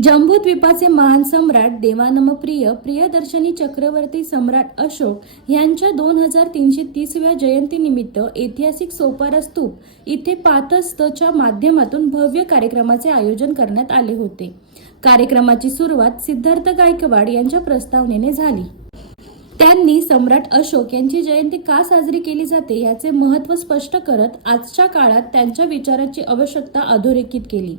जम्बूद्वीपाचे महान सम्राट देवानमप्रिय प्रियदर्शनी चक्रवर्ती सम्राट अशोक यांच्या 2330व्या जयंतीनिमित्त ऐतिहासिक सोपारा स्तूप इथे पाथस्तच्या माध्यमातून भव्य कार्यक्रमाचे आयोजन करण्यात आले होते। कार्यक्रमाची सुरुवात सिद्धार्थ गायकवाड यांच्या प्रस्तावनेने झाली। त्यांनी सम्राट अशोक यांची जयंती का साजरी केली जाते याचे महत्त्व स्पष्ट करत आजच्या काळात त्यांच्या विचाराची आवश्यकता अधोरेखित केली।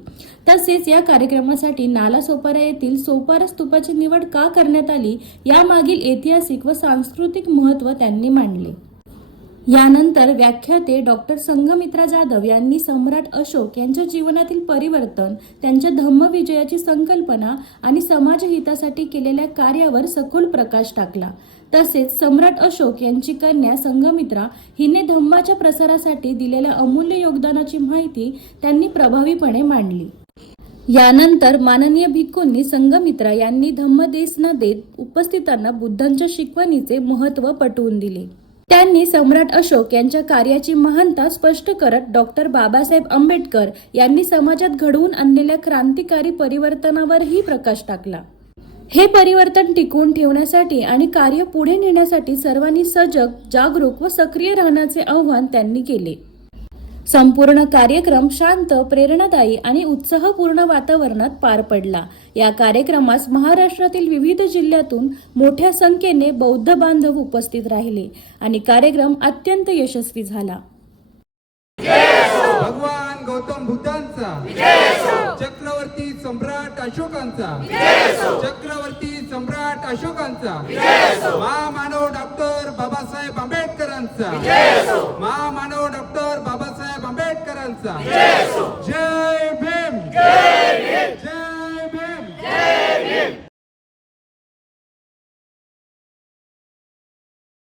तसेच या कार्यक्रमासाठी नालासोपारा येथील सोपारा स्तूपाची निवड का करण्यात आली यामागील ऐतिहासिक व सांस्कृतिक महत्त्व त्यांनी मांडले। यानंतर व्याख्याते डॉक्टर संघमित्रा जाधव यांनी सम्राट अशोक यांच्या जीवनातील परिवर्तन, त्यांच्या धम्मविजयाची संकल्पना आणि समाजहितासाठी केलेल्या कार्यावर सखोल प्रकाश टाकला। तसेच सम्राट अशोक यांची कन्या संघमित्रा हिने धम्माच्या प्रसारासाठी दिलेल्या अमूल्य योगदानाची माहिती त्यांनी प्रभावीपणे मांडली। यानंतर माननीय भिक्खूंनी संघमित्रा यांनी धम्मदेसना देत उपस्थितांना बुद्धांच्या शिकवणीचे महत्त्व पटवून दिले। त्यांनी सम्राट अशोक यांच्या कार्याची महानता स्पष्ट करत डॉक्टर बाबासाहेब आंबेडकर यांनी समाजात घडवून आणलेल्या क्रांतिकारी परिवर्तनावरही प्रकाश टाकला। हे परिवर्तन टिकवून ठेवण्यासाठी आणि कार्य पुढे नेण्यासाठी सर्वांनी सजग, जागरूक व सक्रिय राहण्याचे आवाहन त्यांनी केले। संपूर्ण कार्यक्रम शांत, प्रेरणादायी आणि उत्साहपूर्ण वातावरणात पार पडला। या कार्यक्रमास महाराष्ट्रातील विविध जिल्ह्यातून मोठ्या संख्येने बौद्ध बांधव उपस्थित राहिले आणि कार्यक्रम अत्यंत यशस्वी झाला। भगवान गौतम बुद्धांचा, चक्रवर्ती सम्राट अशोकांचा, चक्रवर्ती सम्राट अशोकांचा, महामानव डॉक्टर बाबासाहेब आंबेडकरांचा, महामानव डॉक्टर बाबासाहेब आंबेडकरांचा, जय भीम, जय